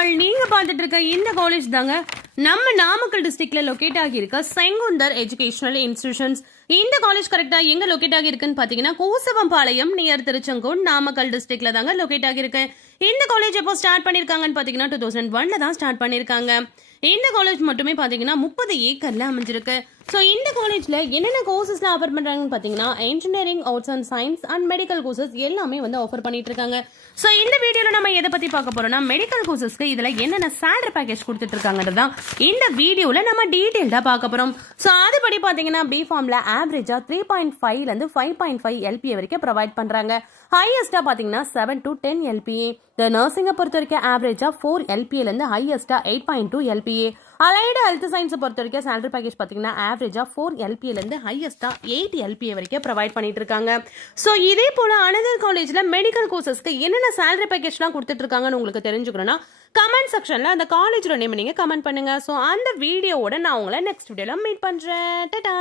All நீங்க பார்த்துட்டு இருக்க இந்த காலேஜ் தாங்க நம்ம நாமக்கல் டிஸ்ட்ரிக்ட்ல லொகேட் ஆகியிருக்க செங்குந்தர் எஜுகேஷனல் இன்ஸ்டிடியூஷன்ஸ். இந்த காலேஜ் கரெக்டா எங்க லொகேட் ஆகிருக்குன்னு பாத்தீங்கன்னா கூசவம்பாளையம் நியர் திருச்செங்கோடு நாமக்கல் டிஸ்ட்ரிக்ட்ல தாங்க லொகேட் ஆகிருக்கு. இந்த காலேஜ் எப்போ ஸ்டார்ட் பண்ணிருக்காங்கன்னு பாத்தீங்கன்னா 2001ல தான் ஸ்டார்ட் பண்ணிருக்காங்க. இந்த காலேஜ் மட்டுமே பாத்தீங்கன்னா 30 ஏக்கர்ல அமைஞ்சிருக்கு. ஸோ இந்த காலேஜ்ல என்னென்ன கோர்சஸ்லாம் ஆஃபர் பண்றாங்கன்னு பாத்தீங்கன்னா engineering, arts and science and medical courses எல்லாமே வந்து ஆஃபர் பண்ணிட்டு இருக்காங்க. ஸோ இந்த வீடியோல நம்ம எதை பத்தி பார்க்க போறோம்னா மெடிக்கல் கோர்சஸ்க்கு இதுல என்னென்ன சேலரி பேக்கேஜ் கொடுத்துட்டு இருக்காங்கன்றதான் இந்த வீடியோல நம்ம டீடைல்டா பார்க்க போறோம். ஸோ அதுபடி பாத்தீங்கன்னா பி ஃபார்ம்ல ஆவரேஜா 3.5ல இருந்து 5.5 LPA வரைக்கும் ப்ரொவைட் பண்றாங்க. ஹையஸ்டா பாத்தீங்கன்னா 7 to 10 LPA. இந்த நர்சிங்கை பொறுத்த வரைக்கும் ஆவரேஜா 4 LPA இருந்து ஹையஸ்டா 8.2 LPA. அலைடு ஹெல்த் சயின்ஸை பொறுத்த வரைக்கும் சேலரி பேக்கேஜ் பார்த்தீங்கன்னா ஆவரேஜா 4 LPA இருந்து ஹையஸ்டா 8 LPA வரைக்கும் ப்ரொவைட் பண்ணிட்டு இருக்காங்க. ஸோ இதே போல அனதர் காலேஜ்ல மெடிக்கல் கோர்சஸ்க்கு என்னென்ன சேலரி பேக்கேஜ்லாம் கொடுத்துட்டு இருக்காங்கன்னு உங்களுக்கு தெரிஞ்சுக்கணும்னா கமெண்ட் செக்ஷன்ல அந்த காலேஜோட நேம் நீங்க கமெண்ட் பண்ணுங்க. ஸோ அந்த வீடியோவோட நான் உங்களை நெக்ஸ்ட் வீடியோல மீட் பண்றேன். டாடா.